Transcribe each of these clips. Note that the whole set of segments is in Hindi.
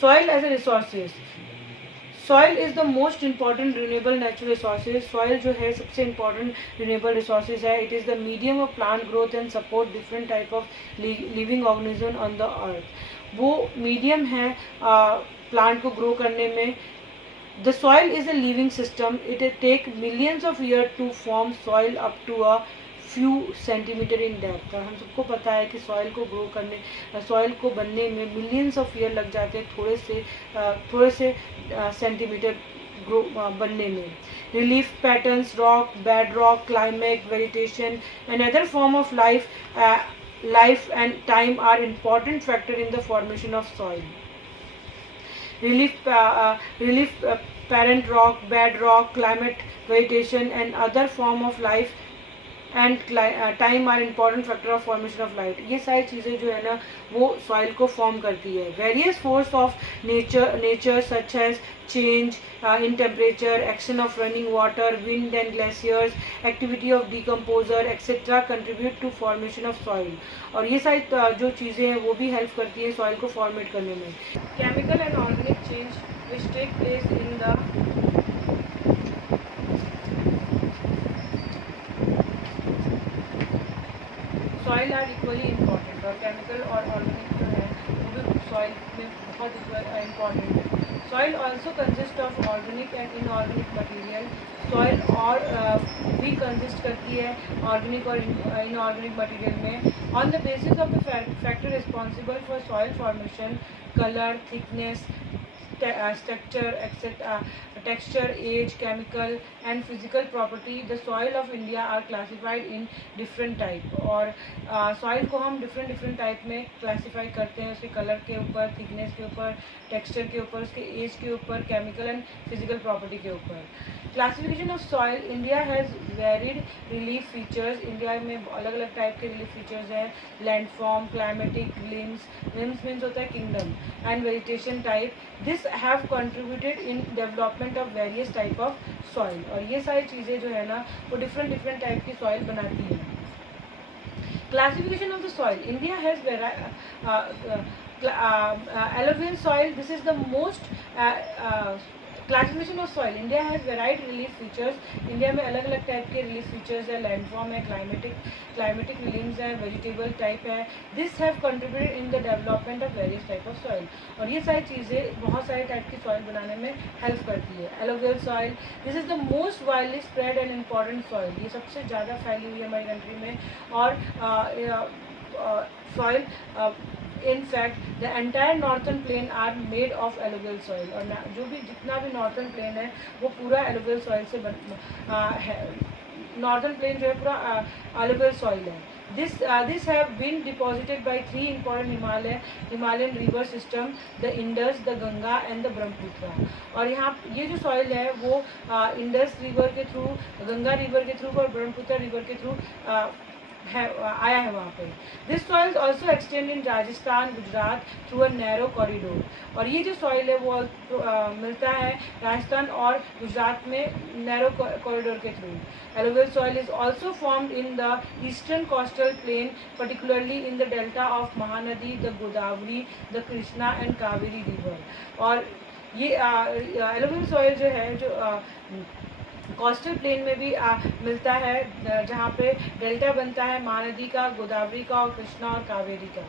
Soil as a resources, soil is the most important renewable natural resources. Soil जो है सबसे इंपॉर्टेंट रिन्यूएबल रिसोर्सेज है। It is the medium of plant growth and support different type of living organism on the earth. वो मीडियम है प्लांट को ग्रो करने में। The soil is a living system, it take millions of year to form soil up to a few centimeter in depth. हम सबको पता है कि सॉइल को ग्रो करने, सॉइल को बनने में मिलियंस ऑफ ईयर लग जाते हैं थोड़े से सेंटीमीटर ग्रो बनने में। Relief patterns, rock, bed rock, climate, vegetation and other form of life and time are important factor in the formation of soil. Relief parent rock, bed rock, climate, vegetation and other form of life and time are important factor of formation of light. ये सारी चीज़ें जो है ना वो सॉइल को फॉर्म करती है। Various force of nature such as change in temperature, action of running water, wind and glaciers, activity of decomposer etcetera contribute to formation of soil. और ये सारी जो चीज़ें हैं वो भी हेल्प करती हैं सॉइल को फॉर्मेट करने में। Chemical and organic change which take place in the soil are equally important. और केमिकल और ऑर्गेनिक जो है वो भी सॉइल में बहुत इम्पॉर्टेंट है। Soil also consist of organic and inorganic material. Soil और भी कंसिस्ट करती है ऑर्गेनिक और इनऑर्गेनिक मटीरियल में। On the basis of the factor responsible for soil formation, colour, thickness, structure, etc., texture, age, chemical and physical property, the soil of India are classified in different type। और soil को हम different type में classify करते हैं, उसके color के ऊपर, thickness के ऊपर, texture के ऊपर, उसके age के ऊपर, chemical and physical property के ऊपर। Classification of soil, India has varied relief features। India में अलग अलग टाइप के relief features हैं। Landform, climatic, limbs means होता है kingdom and vegetation type, this have contributed in development of various type of soil। और ये सारी चीज़ें जो है ना वो different टाइप की soil बनाती हैं। Classification of the soil, India has alluvial soil, this is the most classification of soil, India has varied relief features. India में अलग अलग टाइप के रिलीफ फीचर्स है। लैंडफॉर्म है, क्लाइमेटिक रिलीम्स है, वेजिटेबल टाइप है। This have contributed in the development of various type of soil. और ये सारी चीज़ें बहुत सारे टाइप की सॉइल बनाने में हेल्प करती है। Alluvial soil, this is the most widely spread and important soil. ये सबसे ज़्यादा फैली हुई है हमारी कंट्री में। और soil in fact the entire northern plain are made of alluvial soil. और जो भी जितना भी नॉर्थन प्लेन है वो पूरा एलोवियल सॉइल से है। नॉर्थन प्लेन जो है पूरा एलोवियल सॉइल है। This have been deposited by three important Himalayan river system, the Indus, the Ganga and the Brahmaputra। और यहाँ ये जो सॉइल है वो इंडस रिवर के थ्रू, गंगा रिवर के थ्रू और ब्रह्मपुत्र रिवर के थ्रू आया है वहाँ पे। This soil also extend in Rajasthan, Gujarat through a narrow corridor. और ये जो सॉइल है वो मिलता है राजस्थान और गुजरात में नैरो कॉरिडोर के through. Alluvial soil is also formed in the eastern coastal plain, particularly in the delta of Mahanadi, the Godavari, the Krishna and Kaveri river. और ये एलोवियल सॉइल जो है जो कोस्टल प्लेन में भी मिलता है, जहाँ पे डेल्टा बनता है महानदी का, गोदावरी का और कृष्णा और कावेरी का।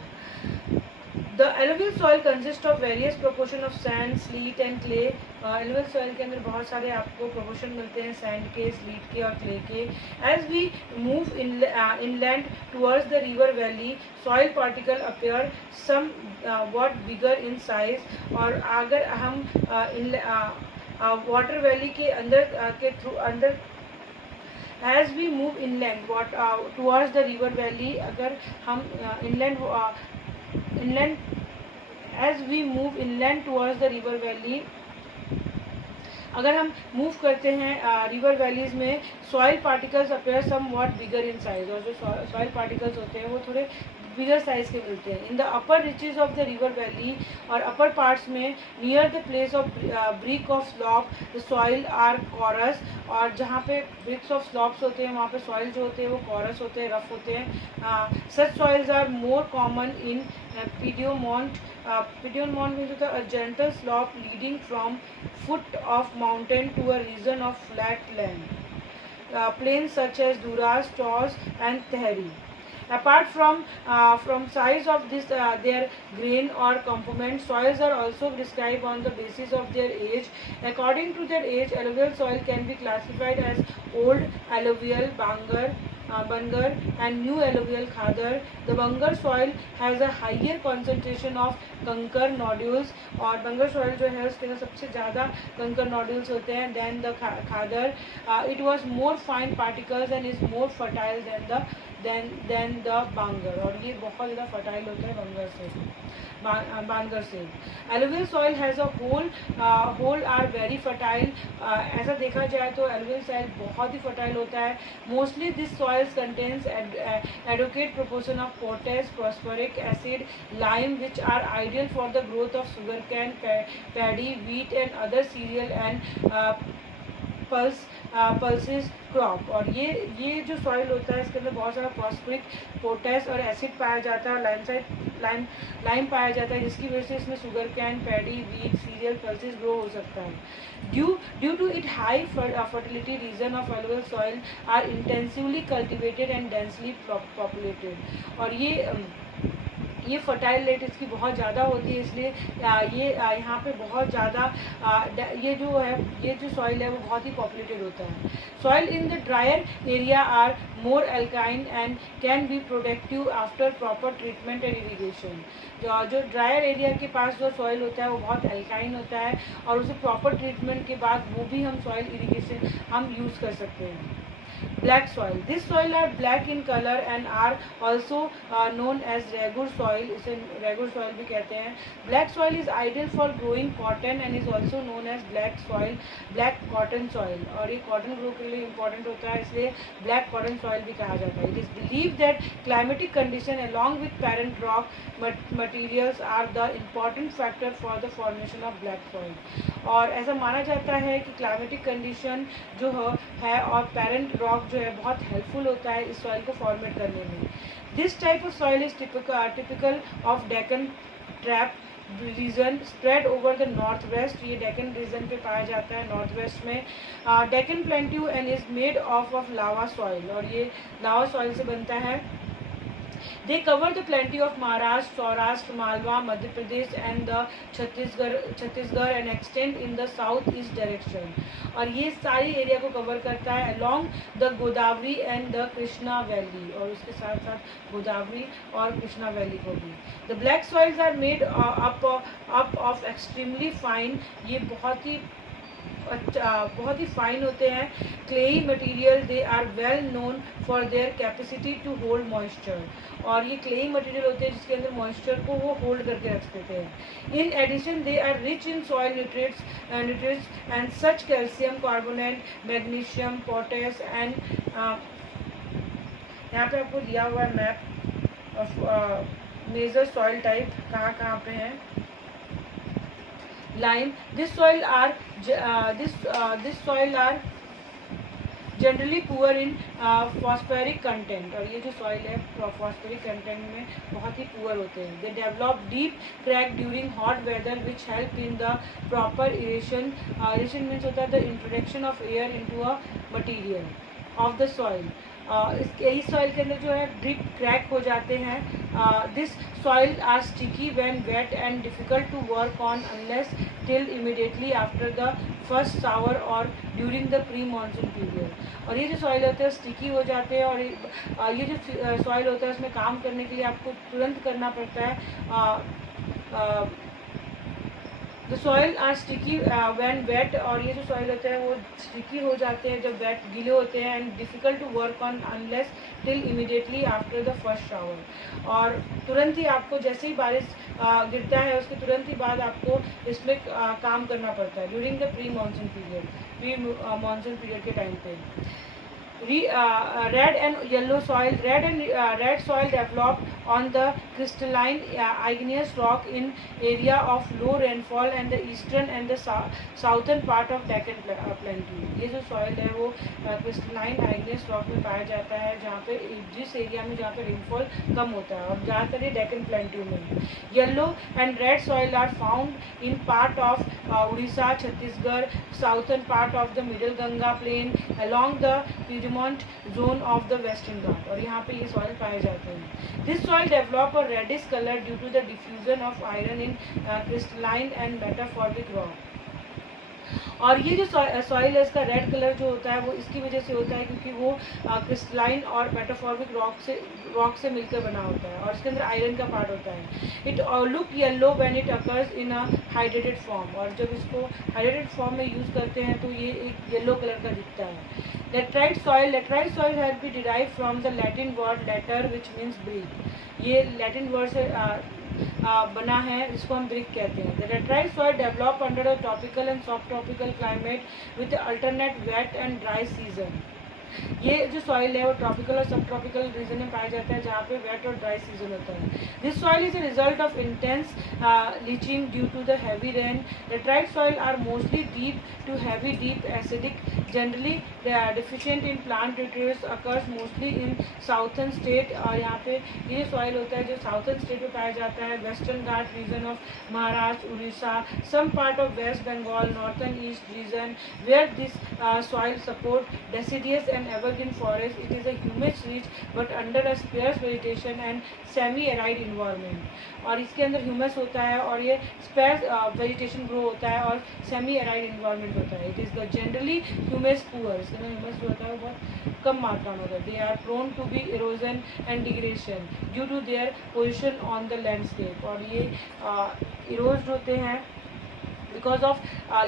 The alluvial soil consist of various proportion of sand, slit and clay. Alluvial soil के अंदर बहुत सारे आपको प्रोपोर्शन मिलते हैं सैंड के, स्लीट के और क्ले के। As we move inland towards the river valley, soil particle appear somewhat bigger in size. और अगर हम वाटर वैली के अंदर as we move inland towards the river valley, अगर हम inland as we move inland towards the river valley, अगर हम मूव करते हैं रिवर वैलीज में, soil particles appear somewhat bigger in size. और जो सॉइल पार्टिकल्स होते हैं वो थोड़े बिगर साइज के मिलते हैं। In the upper reaches of the river valley और अपर पार्ट्स में near the place of break of slope the soil are coarse, और जहाँ पे ब्रिक्स ऑफ स्लॉप्स होते हैं वहाँ पे सॉइल जो होते हैं वो कॉरस होते हैं, रफ होते हैं। Such soils are more common in piedmont. Piedmont means होता है a gentle slope leading from foot of mountain to a region of flat land plains such as Duras, Chos and Tehri. Apart from size of this their grain or component, soils are also described on the basis of their age. According to their age, alluvial soil can be classified as old alluvial Bangar and new alluvial Khadar. The Bangar soil has a higher concentration of कंकर नोड्यूल्स, और बंगर सॉइल जो है उसके अंदर सबसे ज़्यादा कंकर नोड्यूल्स होते हैं than the khadar. It was more fine particles and is more fertile than the bangar, और ये बहुत ज़्यादा फर्टाइल होता है बांगर से. Alluvial soil has a whole are very fertile. ऐसा देखा जाए तो एलुवियल सॉइल बहुत ही फर्टाइल होता है. Mostly this soils contains adequate proportion of potash, phosphoric acid, lime which are ideal for the growth of sugarcane, paddy, wheat and other cereal and pulses crop. और ये जो सॉइल होता है इसके अंदर बहुत सारा फॉस्फोरिक, पोटेश और एसिड पाया जाता है और लाइम पाया जाता है, जिसकी वजह से इसमें sugar cane, paddy, wheat, cereal, pulses grow हो सकता है. Due to it high fertility region of alluvial soil are intensively cultivated and densely populated. और ये फर्टाइल रेट इसकी बहुत ज़्यादा होती है, इसलिए ये यहाँ पे बहुत ज़्यादा ये जो सॉइल है वो बहुत ही पॉपुलेटेड होता है. Soil in the drier area are more एल्काइन and can be productive after proper treatment and irrigation. जो ड्रायर एरिया के पास जो सॉइल होता है वो बहुत एल्काइन होता है, और उसे प्रॉपर ट्रीटमेंट के बाद वो भी हम सॉइल इरीगेशन हम यूज़ कर सकते हैं. Black soil. This soil are black in color and are also known as regur soil. इसे रेगुर soil भी कहते हैं. Black soil is ideal for growing cotton and is also known as black cotton soil. और ये cotton grow के लिए important होता है, इसलिए black cotton soil भी कहा जाता है. It is believed that climatic condition along with parent rock materials are the important factor for the formation of black soil. और ऐसा माना जाता है कि क्लाइमेटिक कंडीशन जो है और पेरेंट रॉक जो है बहुत हेल्पफुल होता है इस सॉइल को फॉर्मेट करने में. This type of soil is typical of Deccan trap region spread over the north west. ये डेक्कन रीजन पे पाया जाता है नॉर्थ वेस्ट में. Deccan plateau and is made of lava soil, और ये लावा सॉइल से बनता है. They cover the plenty of Maharashtra, Saurashtra, Malwa, Madhya Pradesh and the Chhattisgarh and extend in the southeast direction. और ये सारी एरिया को कवर करता है along the Godavari and the Krishna valley, और उसके साथ साथ गोदावरी और कृष्णा वैली को भी. The black soils are made up of extremely fine, ये बहुत ही फाइन होते हैं. Clayey material, they are well known for their capacity to hold moisture, और ये क्लेई मटेरियल होते हैं जिसके अंदर मॉइस्चर को वो होल्ड करके रख देते हैं. In addition they are rich in soil nutrients and such calcium carbonate, magnesium, potash and यहाँ पे आपको दिया हुआ है map of major soil type कहाँ पे हैं. Lime. This soil are generally poor in phosphoric content, और ये जो soil है phosphoric content में बहुत ही poor होते हैं. They develop deep crack during hot weather which help in the proper aeration. Aeration means होता है the introduction of air into a material of the soil. इस सॉइल के अंदर जो है डीप क्रैक हो जाते हैं. This soil are sticky when wet and difficult to work on unless till immediately after the first shower और during the pre monsoon period. और ये जो सॉइल होते हैं स्टिकी हो जाते हैं, और ये जो सॉइल होता है उसमें काम करने के लिए आपको तुरंत करना पड़ता है. The soil are sticky when wet, और ये जो सॉइल होते हैं वो स्टिकी हो जाते हैं जब वेट गीले होते हैं. And difficult to work on unless till immediately after the first shower, और तुरंत ही आपको जैसे ही बारिश गिरता है उसके तुरंत ही बाद आपको इसमें काम करना पड़ता है during the pre monsoon period के टाइम पे. Red and yellow soil. Red soil developed on the crystalline igneous rock in area of low rainfall and the eastern and the southern part of Deccan Plateau. ये जो soil है वो crystalline igneous rock में पाया जाता है, जहाँ पे जिस एरिया में जहाँ पे रेनफॉल कम होता है, और ज़्यादातर ये Deccan Plateau में है. Yellow and red soil are found in part of Odisha, Chhattisgarh, southern part of the Middle Ganga plain, along the Piedmont zone of the Western Ghat. और यहाँ पे ये soil पाए जाते हैं. This soil develop a reddish color due to the diffusion of iron in crystalline and metamorphic rock. और ये जो सॉइल है इसका रेड कलर जो होता है वो इसकी वजह से होता है क्योंकि वो क्रिस्टलाइन और मेटाफॉर्मिक रॉक से मिलकर बना होता है, और इसके अंदर आयरन का पार्ट होता है. It look yellow when it occurs in a hydrated form, और जब इसको हाइड्रेटेड फॉर्म में यूज़ करते हैं तो ये एक येलो कलर का दिखता है. Laterite soil has be derive from the Latin word later which means brick. ये लैटिन वर्ड से बना है, इसको हम ब्रिक कहते हैं. The laterite soil develop under a tropical and sub tropical climate with alternate wet and dry season. ये जो सॉइल है वो ट्रॉपिकल और सब ट्रॉपिकल रीजन में पाया जाता है, जहाँ पे वेट और ड्राई सीजन होता है. This soil is a result of intense leaching due to the heavy rain. Laterite soil are mostly deep to heavy deep acidic, generally deficient in plant nutrients, occurs mostly in southern state. और यहाँ पे ये सॉइल होता है जो साउथर्न स्टेट में पाया जाता है, western Ghat region of Maharashtra, Orissa, some part of west Bengal, northern east region, where this soil support deciduous and evergreen forest. It is a humus rich but under a sparse vegetation and semi arid environment. और इसके अंदर ह्यूमस होता है और ये स्पेस वेजिटेशन ग्रो होता है और सेमी एराइड इन्वायरमेंट होता है. It is the generally humus poor. इसके अंदर ह्यूमस जो होता है वो बहुत कम मात्रा में होता है. They are prone to be erosion and degradation due to their position on the landscape. और ये इरोज होते हैं because of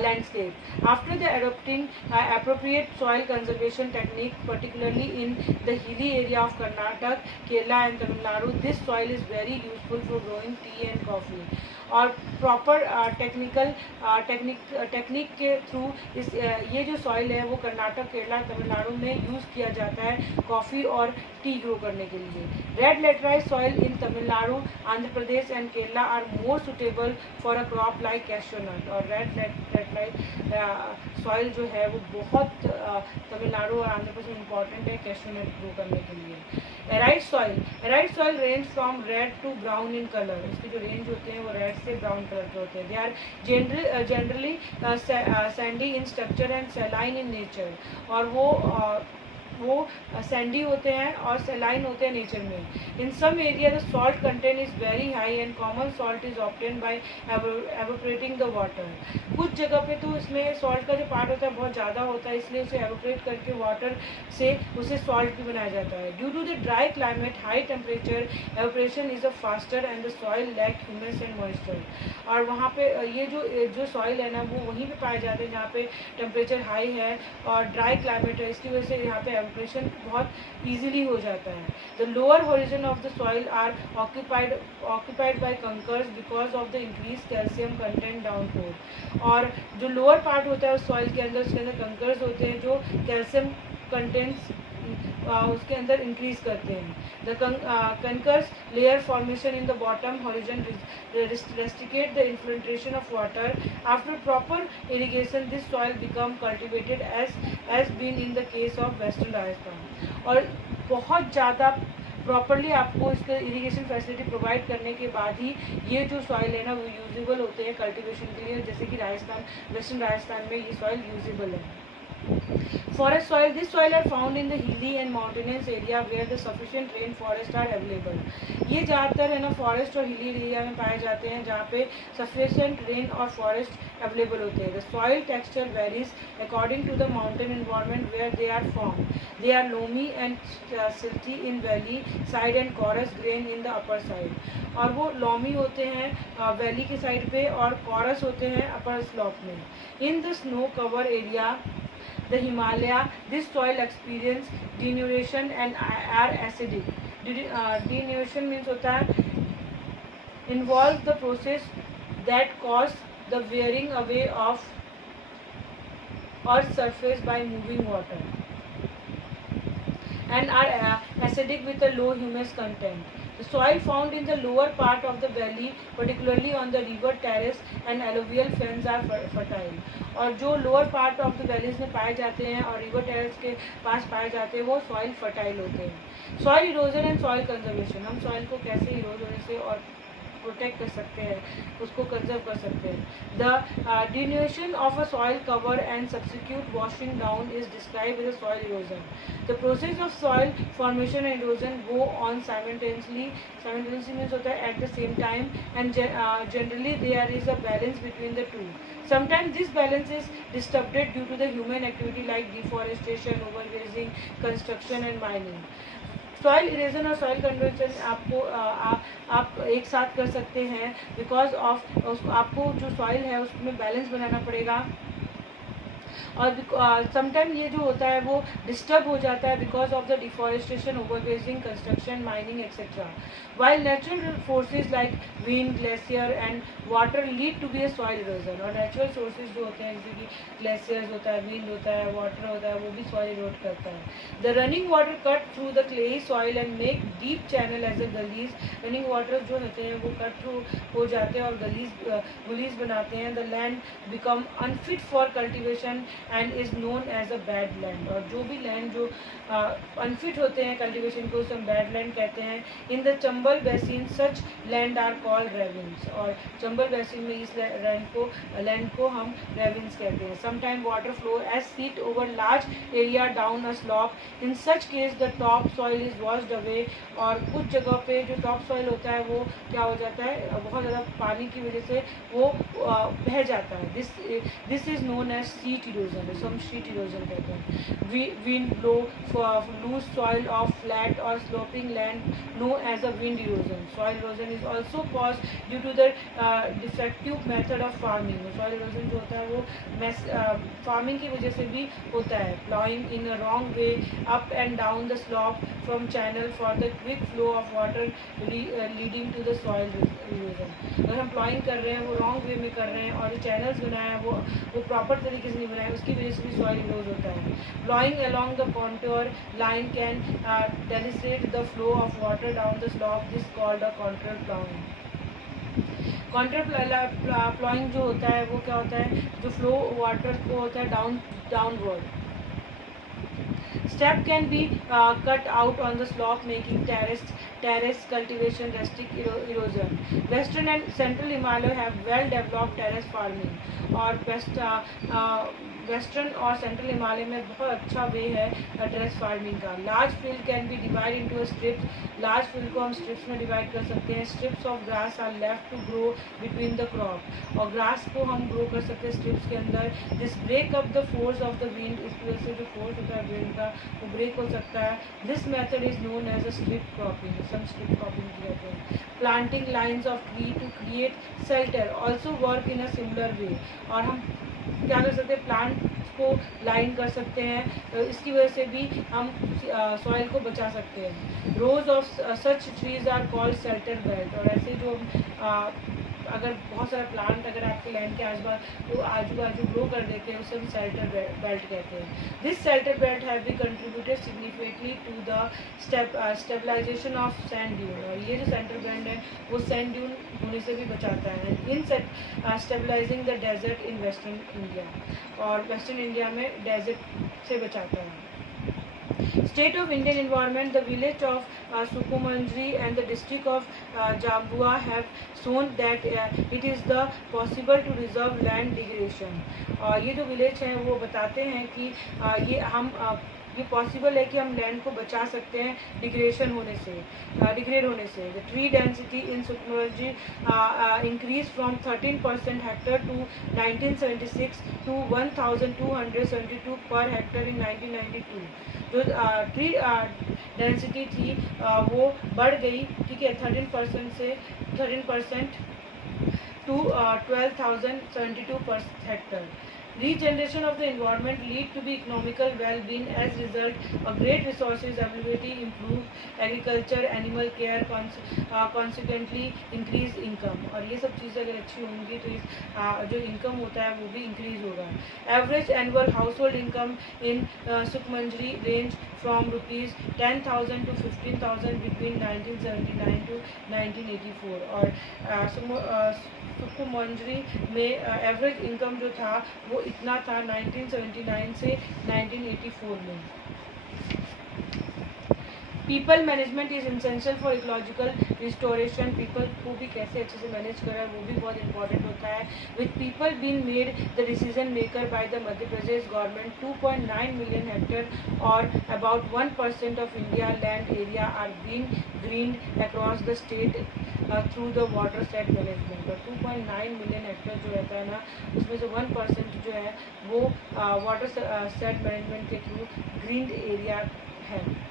landscape. After the adopting appropriate soil conservation technique, particularly in the hilly area of Karnataka, Kerala and Tamil Nadu, this soil is very useful for growing tea and coffee. और प्रॉपर टेक्निक के थ्रू इस ये जो सॉइल है वो कर्नाटक, केरला, तमिलनाडु में यूज़ किया जाता है कॉफ़ी और टी ग्रो करने के लिए. Red laterite soil in Tamil Nadu, Andhra Pradesh and Kerala are more suitable for a crop like cashew nut. और रेड लेटराइट सॉइल जो है वो बहुत तमिलनाडु और आंध्र प्रदेश में इम्पॉर्टेंट है कैश्यू नट ग्रो करने के लिए. Arid soil range from red to brown in colour. इसके जो रेंज होते हैं वो रेड से ब्राउन कलर के होते हैं. They are generally sandy in structure and saline in nature. और वो सैंडी होते हैं और सेलाइन होते हैं नेचर में. In some area the salt content is very high and common salt is obtain by evaporating the water. कुछ जगह पे तो इसमें सॉल्ट का जो पार्ट होता है बहुत ज़्यादा होता है, इसलिए उसे एवोपरेट करके वाटर से उसे सॉल्ट भी बनाया जाता है. Due to the dry climate, high temperature, evaporation is a faster and the soil lack humus and moisture. और वहाँ पे ये जो सॉइल है ना वो वहीं पे पाए जाते हैं जहाँ पे टेम्परेचर हाई है और ड्राई क्लाइमेट है. इसकी वजह से यहाँ पे एवोपरेशन बहुत ईजिली हो जाता है. The lower horizon of the soil are occupied by kankars because of the increase calcium content downpour. और जो लोअर पार्ट होता है उस सॉइल के अंदर, उसके अंदर कंकर्स होते हैं जो कैल्शियम कंटेंट्स उसके अंदर इंक्रीज करते हैं. The kankars layer formation in the bottom horizon restricate the infiltration of water. After proper irrigation, this soil become cultivated as been in the case of western Rajasthan. और बहुत ज़्यादा प्रॉपरली आपको इसके इरिगेशन फैसिलिटी प्रोवाइड करने के बाद ही ये जो सॉइल है ना वो यूजेबल होते हैं कल्टीवेशन के लिए. जैसे कि राजस्थान, वेस्टर्न राजस्थान में ये सॉइल यूजेबल है. Forest soil. This soil are found in the hilly and mountainous area where the sufficient rain forest are available. ये ज़्यादातर है ना फॉरेस्ट और हिली एरिया में पाए जाते हैं जहाँ पे sufficient rain और forest available होते हैं. The soil texture varies according to the mountain environment where they are formed. They are loamy and silty in valley side and coarse grain in the upper side. और वो loamy होते हैं वैली की साइड पे और coarse होते हैं अपर स्लॉप में. In the snow cover area, the Himalaya, this soil experience denudation and are acidic. Denudation means होता है involves the process that cause the wearing away of earth's surface by moving water. and are acidic with a low humus content. The soil found in the lower part of the valley, particularly on the river terrace and alluvial fens, are fertile. और जो lower part of the valleys में पाए जाते हैं और रिवर टेरेस के पास पाए जाते हैं वो सॉइल फर्टाइल होते हैं. Soil erosion and soil conservation, हम सॉइल को कैसे इरोज होने से और प्रोटेक्ट कर सकते हैं, उसको कंजर्व कर सकते हैं. The denudation of a soil cover and subsequent washing down is describe as a soil erosion. The process of soil formation and erosion go on simultaneously means होता है at the same time, and generally there is a balance between the two. Sometimes this balance is disturbed due to the human activity like deforestation, overgrazing, construction and mining. Soil erosion और सॉइल कन्वर्जन आपको आप एक साथ कर सकते हैं बिकॉज ऑफ आपको जो सॉइल है उसमें बैलेंस बनाना पड़ेगा. और समटाइम ये जो होता है वो डिस्टर्ब हो जाता है because of the deforestation, overgrazing, construction, mining etcetera. While natural forces like wind, glacier and water lead to be a soil erosion. और नेचुरल सोर्सेज जो होते हैं जैसे कि ग्लेशियर्स होता है, विंड होता है, वाटर होता है, वो भी सॉइल इरोड करता है. The running water cut through the clayey soil and make deep channel as a gullies. Running water जो होते हैं वो कट थ्रू हो जाते हैं और गुलीज बनाते हैं. The land become unfit for cultivation and is known as a bad land. और जो भी लैंड जो अनफिट होते हैं कल्टिवेशन को उसे हम बैड लैंड कहते हैं. In the Chambal basin such land are called ravines. और चंबल बेसिन में इस लैंड को हम रेविन्स कहते हैं. Sometime water flow as sheet over large area down a slope. In such case the top soil is washed away. और कुछ जगह पे जो टॉप सॉइल होता है वो क्या हो जाता है, बहुत ज़्यादा पानी की वजह से वो बह जाता है. This is known as sheet erosion. इसको हम शीट इरोजन कहते हैं. Wind blow loose soil off flat और sloping land known as a wind erosion. Soil erosion is also cause due to the defective method of farming. Soil erosion जो होता है वो फार्मिंग की वजह से भी होता है. Ploughing in a wrong way up and down the slope from channel for the quick flow of water leading to the soil erosion. अगर हम प्लॉइंग कर रहे हैं वो रॉन्ग वे में कर रहे हैं और जो चैनल्स बनाए हैं वो प्रॉपर तरीके से नहीं बनाए, उसकी वजह से भी सॉइल इरोज होता है. Ploughing along the contour line can delicate the flow of water down the slope. This called a contour plowing. contour plowing जो होता है वो क्या होता है, जो फ्लो वाटर को होता है downward. Step can be cut out on the slope, making terrace cultivation restrict erosion. Western and Central Himalaya have well developed terrace farming. और वेस्टर्न और सेंट्रल हिमालय में बहुत अच्छा वे है टेरेस फार्मिंग का. Large field can be divide into strips. Large field को हम स्ट्रिप्स में डिवाइड कर सकते हैं. Strips of grass are left to grow between the crop. और ग्रास को हम ग्रो कर सकते हैं स्ट्रिप्स के अंदर. This break up the force of the wind. इस वजह से जो फोर्स होता है विंड का वो ब्रेक हो सकता है. This method is known as a strip cropping. सम स्ट्रिप क्रॉपिंग कहते हैं. Planting lines of tree to create shelter also work in a similar way. और हम क्या कर सकते हैं, प्लांट को लाइन कर सकते हैं. इसकी वजह से भी हम सॉइल को बचा सकते हैं. Rows of such trees are called shelter belt. और ऐसे जो अगर बहुत सारा प्लांट अगर आपके लैंड के आजू बाजू ग्रो कर देते हैं उसे हम शेल्टर बेल्ट कहते हैं. This shelter belt have be contributed significantly to the stabilisation of sand dune. और ये जो सेंटर बेल्ट है वो सैंड ड्यून होने से भी बचाता है. In stabilizing the desert in western India. और वेस्टर्न इंडिया में डेजर्ट से बचाता है. State of Indian environment, the village of Sukumanjri and the district of Jambua have shown that it is the possible to reserve land degradation. ये जो विलेज हैं वो बताते हैं कि ये पॉसिबल है कि हम लैंड को बचा सकते हैं डिग्रेड होने से. The tree density in Sukhomajri increase from 13% hectare to 1976 to 1272 per Hector इन 1992. जो ट्री डेंसिटी थी वो बढ़ गई, ठीक है, 13% to 12,072 per hectare. Regeneration of the environment lead to the economical well-being. As result, a great resources availability, improve agriculture, animal care, consequently increase income. और ये सब चीज़ें अगर अच्छी होंगी तो जो income होता है वो भी increase होगा. Average annual household income in Sukhmanjri range from rupees 10,000 to 15,000 between 1979 to 1984. और सुखमंजरी में एवरेज इनकम जो था वो इतना था 1979 से 1984 में. People management is essential for ecological restoration. People को भी कैसे अच्छे से मैनेज करा है वो भी बहुत इंपॉर्टेंट होता है. With people been made the decision maker by the Madhya Pradesh government, 2.9 million hectare और about 1% of India land area are been greened across the state through the watershed management. और 2.9 मिलियन हेक्टेयर जो रहता है ना उसमें से 1% जो है वो वाटर सेट मैनेजमेंट के थ्रू ग्रीन्ड एरिया है.